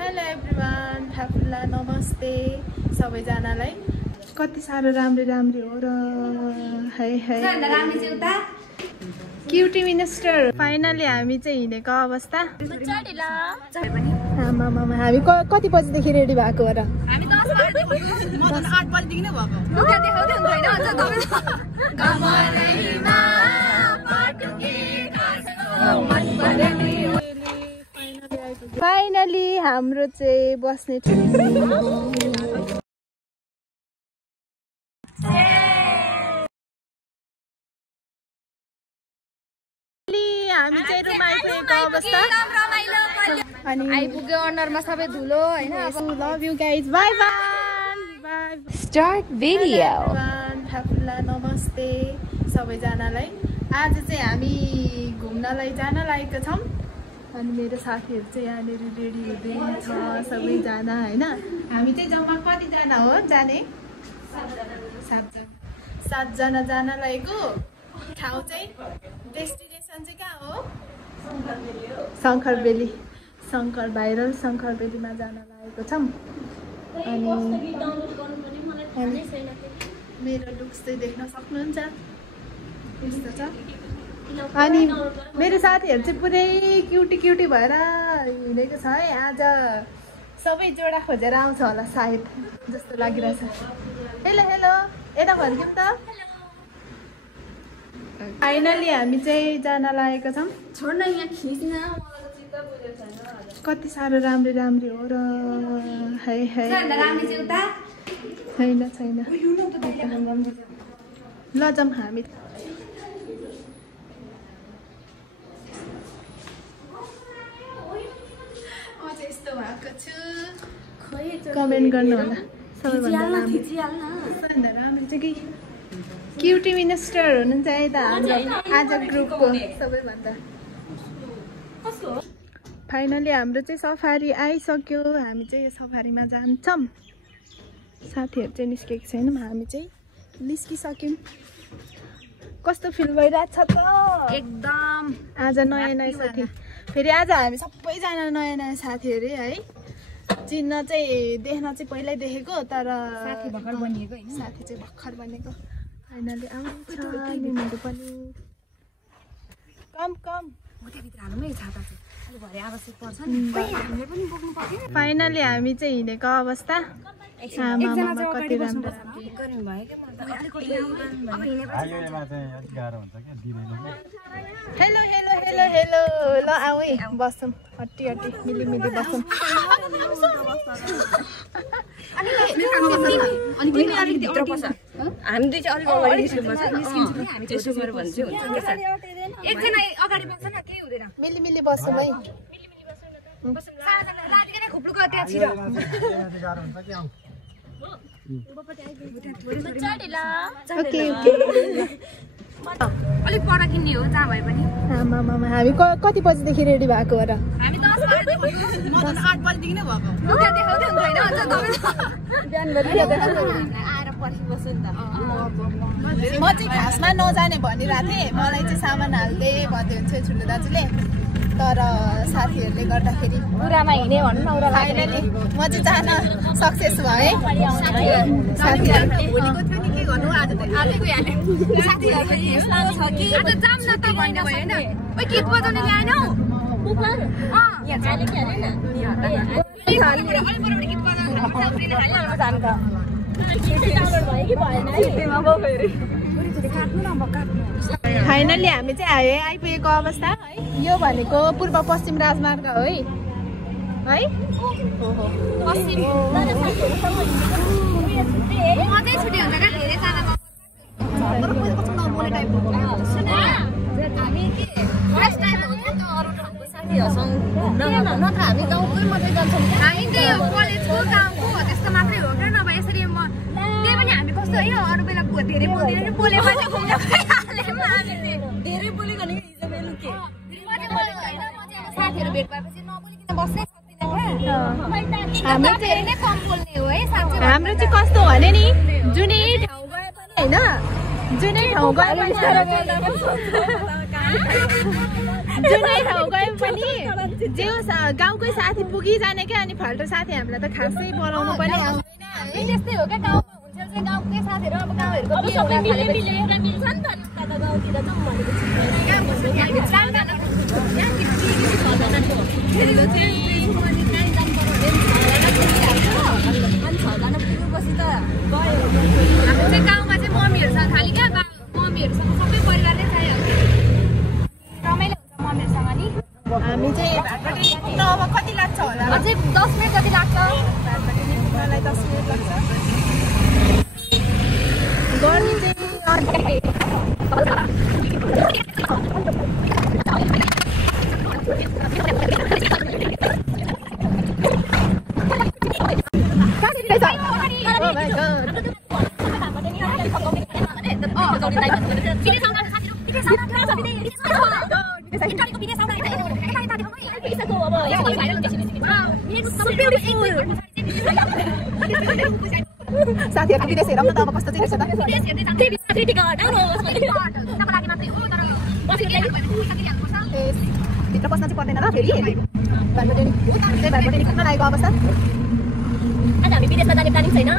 Hello everyone, हाफिला नमस्ते सबैजनालाई। कति साह्रो राम्रो हो र है क्युटी मिनिस्टर। फाइनली हामी चाहिँ हिँडेको अवस्था। हामी कति बजीदेखि रेडी भएको हो र? हामी 8 बजीदेखि नै भएको। फाइनली हाम्रो चाहिँ बस्ने हामी चाहिँ रुम आइपुगेको अवस्था अनि आइपुग्यो। अन्डरमा सबै धुलो हैन। Love you guys, bye bye. Start video. हाफिला नमस्ते सबैजनालाई। आज चाहिँ हामी घुम्नलाई जान लागेका छौँ अनि मेरो साथीहरू चाहिँ यहाँनिर रेडी हुँदैछ सबैजना हैन। हामी चाहिँ जम्मा कतिजना हो जाने? 7जना जान लागेको। ठाउँ चाहिँ डेस्टिनेसन चाहिँ कहाँ हो? शङ्करबेली। भाइरल शङ्करबेलीमा जान लागेको छौँ। अनि मेरो लुक्स चाहिँ देख्न सक्नुहुन्छ, यस्तो छ। अनि मेरो साथीहरू चाहिँ पुरै क्युटी भएर हिँडेको छ है। आज सबै जोडा खोजेर आउँछ होला सायद जस्तो लागिरहेछ। हेलो यता फर्क्यौँ त। फाइनली हामी चाहिँ जान लागेका छौँ। कति साह्रो राम्रो हो र है छैन ल जाऊँ हामी। यस्तो भएको छु, कमेन्ट गर्नु होला। सबैभन्दा राम्रो चाहिँ कि क्युटी मिनिस्टर हुनुहुन्छ है त हाम्रो आज ग्रुपको सबैभन्दा। फाइनली हाम्रो चाहिँ सफारी आइसक्यो। हामी चाहिँ यो सफारीमा जान्छौँ। साथीहरू चाहिँ निस्केको छैनौँ, हामी चाहिँ निस्किसक्यौँ। कस्तो फिल भइरहेछ त? एकदम आज नयाँ साथी। फेरि आज हामी सबैजना नयाँ साथीहरू है। चिन्न चाहिँ देख्न चाहिँ पहिल्यै देखेको, तर साथी भर्खर बनिएको हैन। साथी चाहिँ भर्खर बनेको। फाइनली आउँछ निनीहरू पनि। कम भित्र हाल्नुमै छाता चाहिँ अलि भरे आवश्यक पर्छ नि। हामीले पनि बोक्नु पर्यो। फाइनली हामी चाहिँ हिँडेको अवस्था। कति राम्रो गर्नु भयो के म त अलिकति हेलो ल आऊ है बसौँ। हट्टी मिली बसौँ। अनि तिमी अलिक भित्र बस। हामी दुई चाहिँ अलिक अगाडि निस्किनुपर्छ। हामी त्यसो गरेर भन्छ हुन्छ। एकजना अगाडि बस्छ न, केही हुँदैन। मिली बसौँ है। लादिकन खुप्लुको त्यहाँ छिर। ओके अलिक पर किन्ने हो जहाँ भए पनि। हामी कति बजीदेखि रेडी भएको हो र? हामी 8 बजीदेखि नै भएको। लुगा देखाउँदै हुँदैन अझ तपाईँ बिहानभरि आएर पर्खि बस्छु नि त। म चाहिँ खासमा नजाने भनिरहेको थिएँ। मलाई चाहिँ सामान हाल्दै भन्दै हुन्थ्यो ठुलो दाजुले, तर साथीहरूले गर्दाखेरि पुरामा हिँडे भन्नु न। फाइनली म चाहिँ जान सक्सेस भएँ। साथीहरू भोलिको थियो नि, के गर्नु आज त आजै गइहाल्यो। साथीहरू यस्तो छ कि आज जाम न त भन्ने भयो हैन। ओइ गीत बजाउने ल्याएनौ? यहाँ चाले के हालेन? अलि बराबर गीत बजाउनु साउरीले हाल्यो जान त। डाउनलोड भयो कि भएन है? त्यसमा गयो फेरि। काट्नु न म काट्नु। फाइनली हामी चाहिँ आइपुगेको अवस्था है। यो भनेको पूर्व पश्चिम राजमार्ग हो है। पश्चिम मजै छुट्टी हुन्छ क्या धेरै जाना नबोले टाइपको। हामी के फर्स्ट टाइम हो नि त अरू ठाउँको साथीहरूसँग घुम्न गएको, नत्र हामी गाउँकै मात्रै जान्छौँ। हामी त्यही हो कलेजको गाउँको त्यस्तो मात्रै हो क्या। नभए यसरी म त्यही पनि हामी कस्तो है अरू बेला धेरै बोल्दैन नि, बोलेमा चाहिँ घुम्न गइहाल्यौँ हामी चाहिँ। धेरै बोलेको नि हिजो बेलुकी साथीहरू भेट भएपछि नबोलिकन बस्नै सक्दिनँ क्या। हाम्रो धेरै नै कम बोल्ने हो है साथी। हाम्रो चाहिँ कस्तो भने नि, जुनै ठाउँ गए पनि होइन, जुनै ठाउँ गए पनि जुनै ठाउँ गए पनि जे गाउँकै साथी पुगिजाने क्या अनि फाल्टो साथी हामीलाई त खासै बोलाउनु पनि आउँदैन है त्यस्तै हो क्या गाउँमा हुन्छ चाहिँ गाउँकै साथीहरु अब गाउँहरुको के होला मिलेर मिल्छ नि त त गाउँतिर जाउँ भनेको गाउँमा चाहिँ मम्मीहरुसँग खाली क्या मम्मीहरुसँग सबै परिवारले चाहियो रमाइलो हुन्छ मम्मीहरुसँग नि हामी चाहिँ पुग्न अब कति लाग्छ होला अझै 10 मिनेट जति लाग्छ मलाई 10 मिनेट लाग्छ गर्मी चाहिँ साथीहरुको विदेश हेरौँ न त अब कस्तो चाहिँ रहेछ भित्र बस्न चाहिँ पर्दैन र फेरि भाइबटनी कुद्न लागेको अवस्था आज हामी विदेशमा जाने प्लानिङ छैन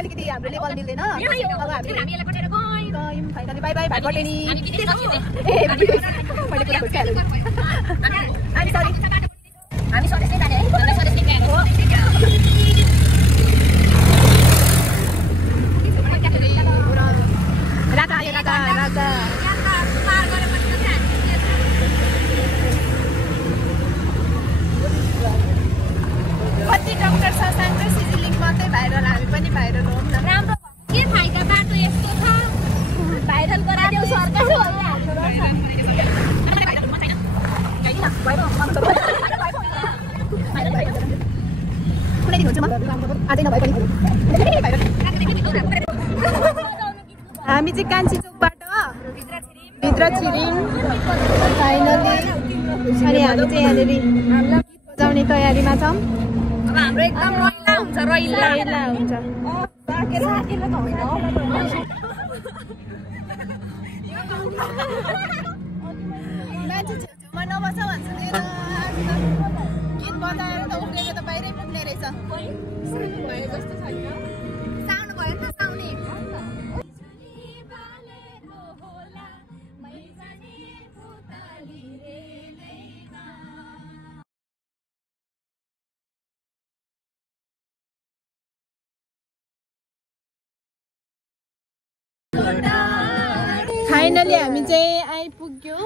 अलिकति हाम्रो लेभल मिल्दैन अब हामी फाइनली बाई बाई भाइबटनी मैले कुरा खोजिहालेँ हामी सरी हामी स्वदेशै जाने है हामी स्वदेशै गएको हो राजा आयो राजा राजा कति डाक्टर छ सानो सिजिलिङ मात्रै भाइरल हामी पनि भाइरल हौँ न राम्रो के फाइदा बाटो यस्तो छ भाइरल गराइदेऊ सरकारले कुनै दिन हुन्छ म आजै नभए पनि हामी चाहिँ कान्छी चोकबाट भित्र छिरिम फाइनली अनि हामी चाहिँ यहाँनिर गीत बजाउने तयारीमा छौँ अब हाम्रो एकदम रैला हुन्छ रैला हुन्छ मान्छे छेउछेउमा नबस भन्छ गीत बजाएर त उफ्रेको त बाहिरै पुग्ने रहेछ भयो जस्तो छैन साउन्ड भयो नि त साउने फाइनली हामी चाहिँ आइपुग्यो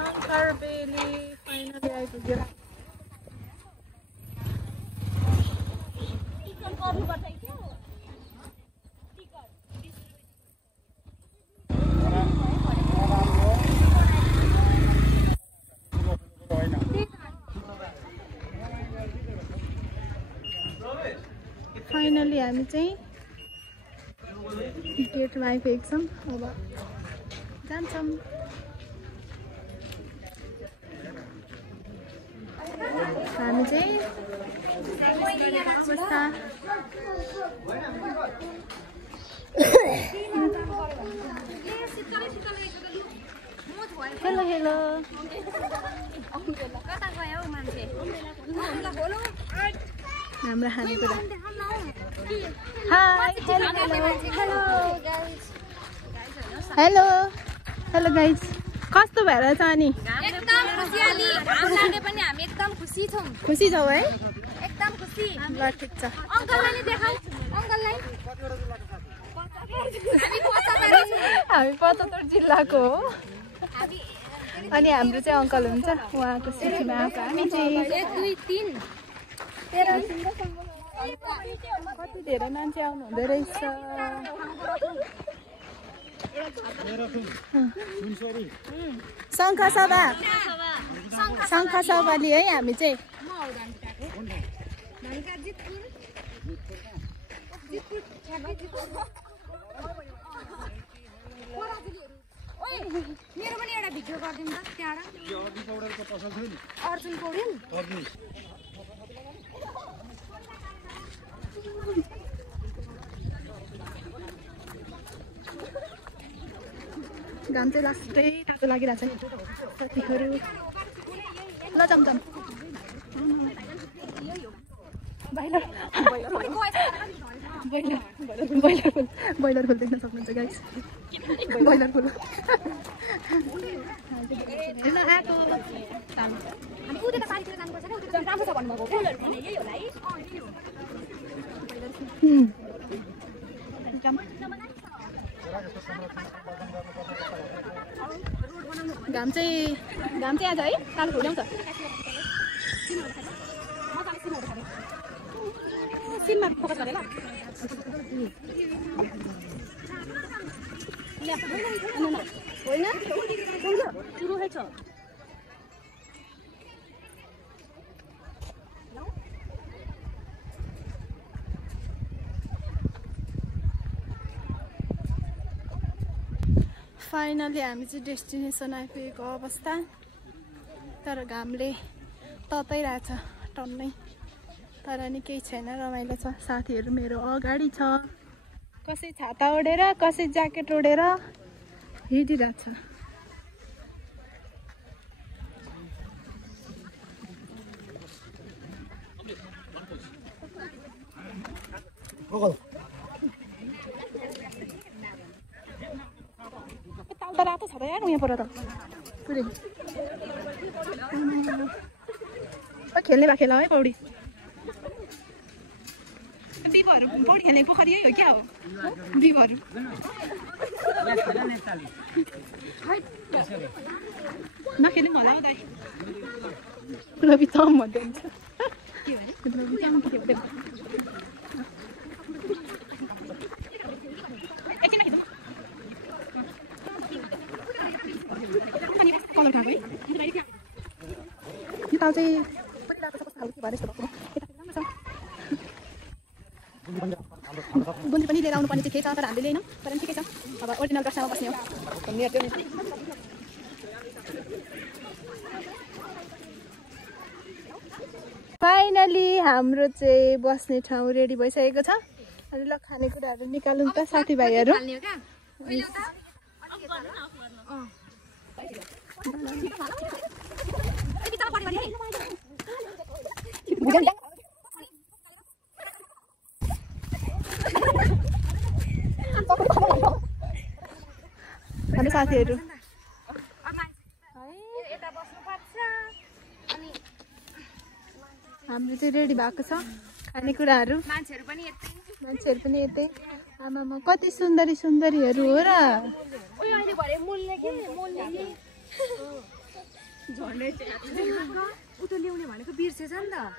शङ्कर बेली फाइनली आइपुग्यो फाइनली हामी चाहिँ गेटमा आइपुगेको छौँ अब जान्छौँ हामी चाहिँ अवस्था हेलो हेलो हाम्रो खानेकुरा hi hello hello hello hello guys कस्तो भएर छ अनि एकदम खुसियाली घाम लागे पनि हामी एकदम खुसी छौं खुसी छौ है एकदम खुसी ल ठीक छ अंकललाई नि देखाऊ अंकललाई हामी 75 जिल्लाको हो अनि हाम्रो चाहिँ अंकल हुन्छ उहाँको सिटीमा आएको हामी चाहिँ 1 2 3 कति धेरै मान्छे आउनु हुँदै रहेछ शङ्ख सभाली है हामी चाहिँ मेरो पनि एउटा भिडियो गर्दिनु त त्यहाँबाट अर्जुन पौडेल घाम चाहिँ लास्टै तातो लागिरहेछ नि साथीहरू ल जाउँ जाउँ ब्रोइलर फुल देख्न सक्नुहुन्छ गाइस ब्रोइलर फुल ल आएको हामी उता पारितिर जानुपर्छ के उता राम्रो छ भन्नुभएको ब्रोइलर भने यही होला है घाम चाहिँ आज है कालो फुल ल्याउँछ सिनमा फोकस गरे ल होइन रहेछ फाइनली हामी चाहिँ डेस्टिनेसन आइपुगेको अवस्था तर घामले तताइरहेछ टन्नै तर नि केही छैन रमाइलो छ साथीहरू मेरो अगाडि छ कसै छाता ओढेर कसै ज्याकेट ओढेर हिँडिरहेछ ताल त रातो छ त यार यहाँ पर त पुरै खेल्ने भए खेला है पौडी बिबहरू पौडी खेल्ने पोखरी यही हो क्या हो बिबहरू नखेल्ने होला हौ दाइ रवि चम भन्दै हुन्छ रवि चम के भन्दै कलर खाएको है यो ताल चाहिँ कति लाग्छ कस्तो खालको के भएर यस्तो भएको गुन्जी पनि लिएर आउनुपर्ने चाहिँ के छ तर हामीले लिएनौँ तर ठिकै छ अब ओरिजिनल दर्शनमा बस्ने हो फाइनली हाम्रो चाहिँ बस्ने ठाउँ रेडी भइसकेको छ अनि ल खानेकुराहरू निकालौँ त साथीभाइहरू हाम्रो साथीहरू हाम्रो चाहिँ रेडी भएको छ खानेकुराहरू मान्छेहरू पनि यतै आमामा कति सुन्दरी सुन्दरीहरू हो र उता ल्याउने भनेको बिर्सेछ नि त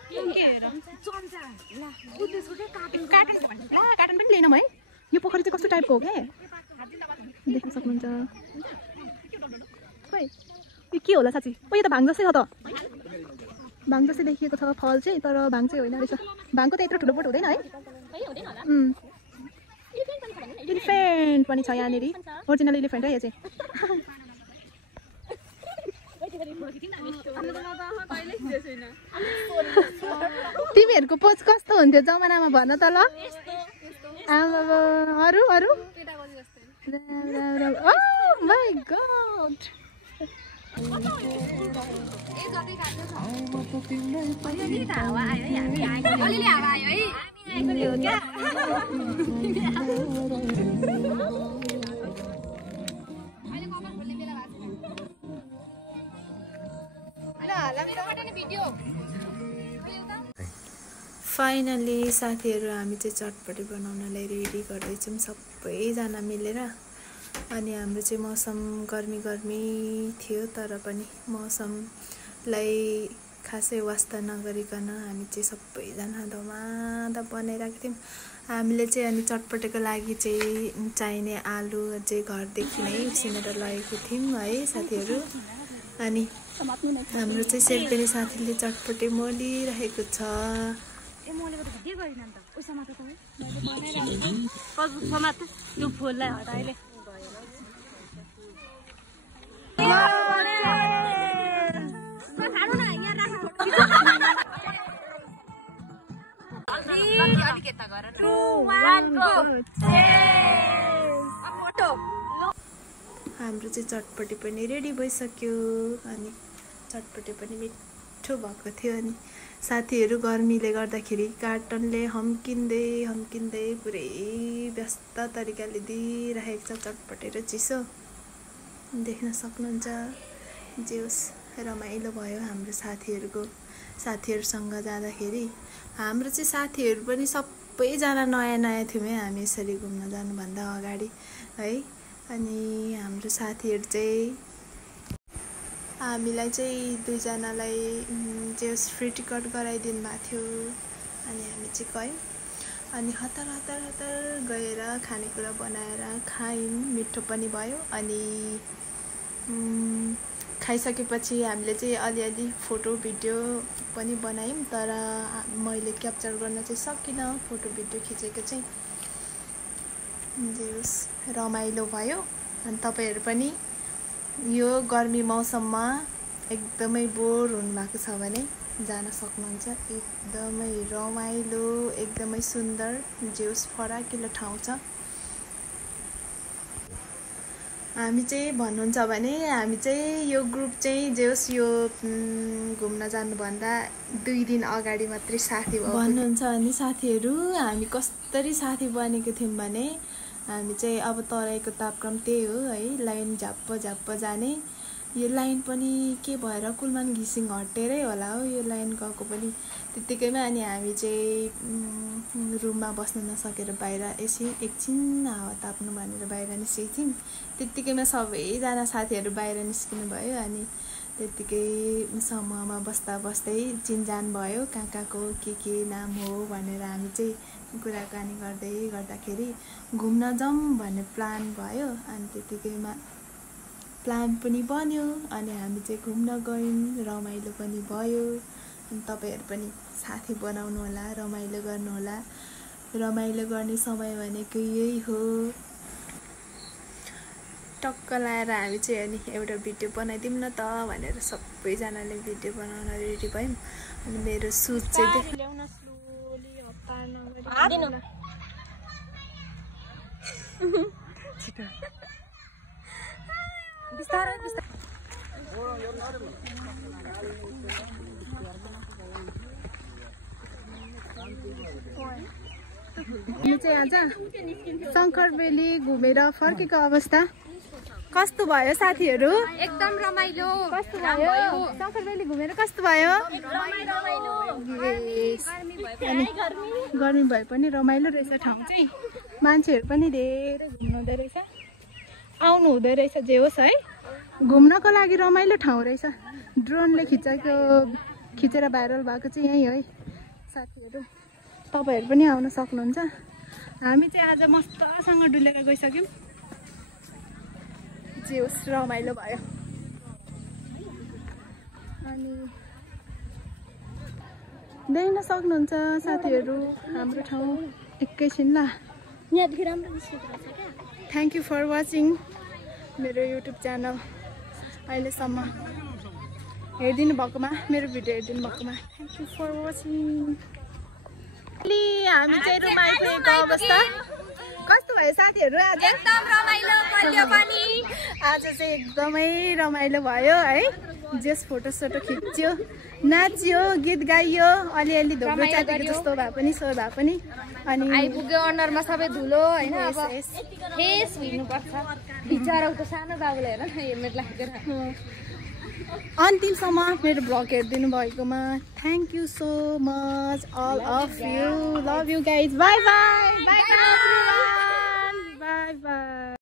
कार्टुन पनि लिएनौँ है यो पोखरी चाहिँ कस्तो टाइपको हो क्या देख्न सक्नुहुन्छ खोइ यो के होला साँच्ची ओ यो त भाङ जस्तै छ त भाङ जस्तै देखिएको छ फल चाहिँ तर भाङ चाहिँ होइन रहेछ भाङको त यत्रो ठुलो बोट हुँदैन है इलिफेन्ट पनि छ यहाँनिर ओरिजिनल इलिफेन्ट है यो चाहिँ तिमीहरूको पोज कस्तो हुन्थ्यो जमानामा भन त ल अरू अरू माई गॉड फाइनली साथीहरू हामी चाहिँ चटपटी बनाउनलाई रेडी गर्दैछौँ सबैजना मिलेर अनि हाम्रो चाहिँ मौसम गर्मी थियो तर पनि मौसमलाई खासै वास्ता नगरिकन हामी चाहिँ सबैजना धमाधम बनाइरहेको थियौँ हामीले चाहिँ अनि चटपटेको लागि चाहिँ चाहिने आलु चाहिँ घरदेखि नै उसिनेर लगेको थियौँ है साथीहरू अनि हाम्रो चाहिँ सेल्पेनी साथीले चटपटे मोलिरहेको छ यो फुललाई हटाइले हाम्रो चाहिँ चटपटी पनि रेडी भइसक्यो अनि चटपटी पनि मिठो भएको थियो अनि साथीहरू गर्मीले गर्दाखेरि कार्टनले हम्किँदै पुरै व्यस्त तरिकाले दिइरहेको छ चटपटी र चिसो देख्न सक्नुहुन्छ। जे होस् रमाइलो भयो हाम्रो साथीहरूसँग जाँदाखेरि। हाम्रो चाहिँ साथीहरू पनि सबैजना नयाँ थियौँ है हामी यसरी घुम्न जानुभन्दा अगाडि है। अनि हाम्रो साथीहरू चाहिँ हामीलाई चाहिँ दुईजनालाई जे होस् फ्री टिकट गराइदिनु भएको थियो अनि हामी चाहिँ गयौँ अनि हतार गएर खानेकुरा बनाएर खायौँ, मिठो पनि भयो। अनि खाइसकेपछि हामीले चाहिँ अलिअलि फोटो भिडियो पनि बनायौँ तर मैले क्याप्चर गर्न चाहिँ सकिनँ फोटो भिडियो खिचेको चाहिँ। जे होस् रमाइलो भयो अनि तपाईँहरू पनि यो गर्मी मौसममा एकदमै बोर हुनुभएको छ भने जान सक्नुहुन्छ। एकदमै रमाइलो एकदमै सुन्दर जे होस् फराकिलो ठाउँ छ। हामी चाहिँ भन्नुहुन्छ भने हामी चाहिँ यो ग्रुप चाहिँ जे होस् यो घुम्न जानुभन्दा 2 दिन अगाडि मात्रै साथी भन्नुहुन्छ अनि साथीहरू हामी कसरी साथी बनेको थियौँ भने हामी चाहिँ अब तराईको तापक्रम त्यही हो है, लाइन झ्याप्प जाने। यो लाइन पनि के भएर कुलमान घिसिङ हटेरै होला हो यो लाइन गएको पनि त्यतिकैमा। अनि हामी चाहिँ रुममा बस्न नसकेर बाहिर एकछिन हावा ताप्नु भनेर बाहिर निस्केको थियौँ। त्यतिकैमा सबैजना साथीहरू बाहिर निस्किनु भयो अनि त्यतिकै समूहमा बस्दै चिनजान भयो कहाँको के नाम हो भनेर हामी चाहिँ कुराकानी गर्दाखेरि घुम्न जाउँ भन्ने प्लान भयो। अनि त्यतिकैमा प्लान पनि बन्यो अनि हामी चाहिँ घुम्न गयौँ, रमाइलो पनि भयो। अनि तपाईँहरू पनि साथी बनाउनु होला, रमाइलो गर्नु होला। रमाइलो गर्ने समय भनेको यही हो। टक्क लाएर हामी चाहिँ अनि एउटा भिडियो बनाइदिउँ न त भनेर सबैजनाले भिडियो बनाउन रेडी भयौँ। अनि मेरो सुट चाहिँ हामी चाहिँ आज शङ्करबेली घुमेर फर्केको अवस्था कस्तो भयो साथीहरू? एकदम रमाइलो। कस्तो भयो शङ्करबेली घुमेर? कस्तो भयो? गर्मी भए पनि रमाइलो रहेछ ठाउँ चाहिँ। मान्छेहरू पनि धेरै घुम्नु हुँदो रहेछ, आउनु हुँदो रहेछ। जे होस् है घुम्नको लागि रमाइलो ठाउँ रहेछ। ड्रोनले खिचेर भाइरल भएको चाहिँ यही है साथीहरू। तपाईँहरू पनि आउन सक्नुहुन्छ। हामी चाहिँ आज मस्तसँग डुलेर गइसक्यौँ। जे होस् रमाइलो भयो। अनि देख्न सक्नुहुन्छ साथीहरू हाम्रो ठाउँ। एकैछिन ल। थ्याङ्क यू फर वाचिङ मेरो युट्युब च्यानल। अहिलेसम्म हेरिदिनु भएकोमा, मेरो भिडियो हेरिदिनु भएकोमा थ्याङ्क यू फर वाचिङ। हामी चाहिँ रुममा आइपुगेको अवस्था कस्तो भयो साथीहरू? आज एकदम रमाइलो बन्यो पनि। आज चाहिँ एकदमै रमाइलो भयो है। जेस फोटोसोटो खिच्यो, नाच्यो, गीत गाइयो, अलिअलि धोलो चाटेको जस्तो भए पनि सो भए पनि। अनि आइपुग्यो अनुहारमा सबै धुलो होइन। अब फेस हिँड्नुपर्छ। बिचराको सानो बाबुले हेर न हेलमेट लागेर। अन्तिमसम्म मेरो भ्लग हेरिदिनु भएकोमा thank you so much all of you. Love you guys. Bye bye. Bye by.